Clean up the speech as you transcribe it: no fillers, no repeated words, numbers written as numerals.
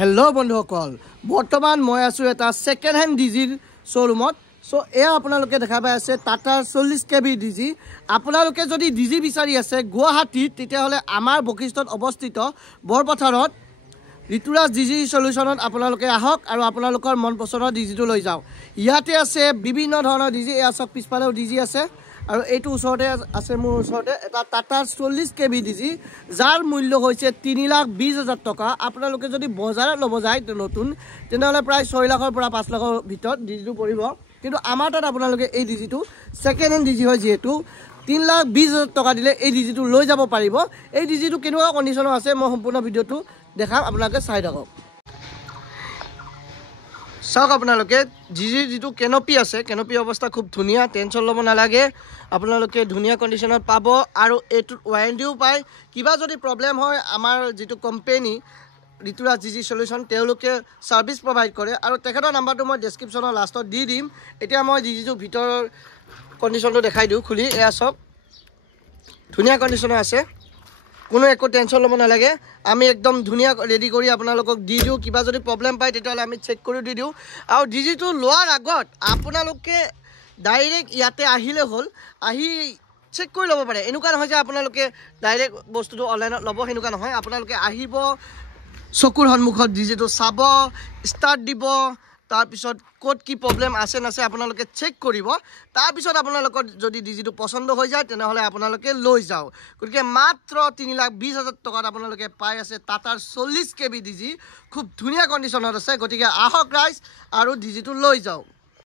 Hello' বন্ধুসকল, বৰ্তমান মই আছোঁ এটা ছেকেণ্ড হেণ্ড ডিজিৰ শ্ব'ৰুমত। চ' এয়া আপোনালোকে দেখা পাই আছে টাটাৰ 40 KB ডিজি। আপোনালোকে যদি ডিজি বিচাৰি আছে গুৱাহাটীত, তেতিয়াহ'লে আমাৰ বশিষ্ঠত অৱস্থিত বৰপথাৰত ঋতুৰাজ ডিজি চলিউশ্যনত আপোনালোকে আহক আৰু আপোনালোকৰ মন পচন্দৰ ডিজিটো লৈ যাওক। ইয়াতে আছে বিভিন্ন ধৰণৰ ডিজি। এয়া চাওক, পিছফালেও ডিজি আছে আৰু এইটো ওচৰতে আছে, মোৰ ওচৰতে এটা টাটাৰ 40 KB ডিজি, যাৰ মূল্য হৈছে 3,20,000 টকা। আপোনালোকে যদি বজাৰত ল'ব যায় নতুন, তেনেহ'লে প্ৰায় 6 লাখৰ পৰা 5 লাখৰ ভিতৰত ডিজিটো পৰিব। কিন্তু আমাৰ তাত আপোনালোকে এই ডিজিটো ছেকেণ্ড হেণ্ড ডিজি হয়, যিহেতু 3,20,000 টকা দিলে এই ডিজিটো লৈ যাব পাৰিব। এই ডিজিটো কেনেকুৱা কণ্ডিশ্যনৰ আছে মই সম্পূৰ্ণ ভিডিঅ'টো দেখাম, আপোনালোকে চাই থাকক। চাওক, আপোনালোকে ডিজিৰ যিটো কেনপি আছে, কেনপি অৱস্থা খুব ধুনীয়া, টেনশ্যন ল'ব নালাগে। আপোনালোকে ধুনীয়া কণ্ডিশ্যনত পাব আৰু এইটোত ৱাৰেণ্টিও পায়। কিবা যদি প্ৰব্লেম হয়, আমাৰ যিটো কোম্পেনী ঋতুৰাজ ডিজি চলিউশ্যন, তেওঁলোকে ছাৰ্ভিচ প্ৰভাইড কৰে আৰু তেখেতৰ নাম্বাৰটো মই ডেছক্ৰিপশ্যনৰ লাষ্টত দি দিম। এতিয়া মই ডিজিটোৰ ভিতৰৰ কণ্ডিশ্যনটো দেখাই দিওঁ খুলি। এয়া চাওক, ধুনীয়া কণ্ডিশ্যনৰ আছে, কোনো একো টেনশ্যন ল'ব নালাগে। আমি একদম ধুনীয়া ৰেডি কৰি আপোনালোকক দি দিওঁ। কিবা যদি প্ৰব্লেম পায় তেতিয়াহ'লে আমি চেক কৰি দি দিওঁ। আৰু ডিজিটো লোৱাৰ আগত আপোনালোকে ডাইৰেক্ট ইয়াতে আহিলে হ'ল, আহি চেক কৰি ল'ব পাৰে। এনেকুৱা নহয় যে আপোনালোকে ডাইৰেক্ট বস্তুটো অনলাইনত ল'ব, সেনেকুৱা নহয়। আপোনালোকে আহিব, চকুৰ সন্মুখত ডিজিটো চাব, ষ্টাৰ্ট দিব, তাৰপিছত ক'ত কি প্ৰব্লেম আছে নাছে আপোনালোকে চেক কৰিব। তাৰপিছত আপোনালোকৰ যদি ডিজিটো পচন্দ হৈ যায়, তেনেহ'লে আপোনালোকে লৈ যাওক। গতিকে মাত্ৰ 3,20,000 টকাত আপোনালোকে পাই আছে টাটাৰ 40 KB ডিজি। খুব ধুনীয়া কণ্ডিশ্যনত আছে। গতিকে আহক ৰাইজ আৰু ডিজিটো লৈ যাওক।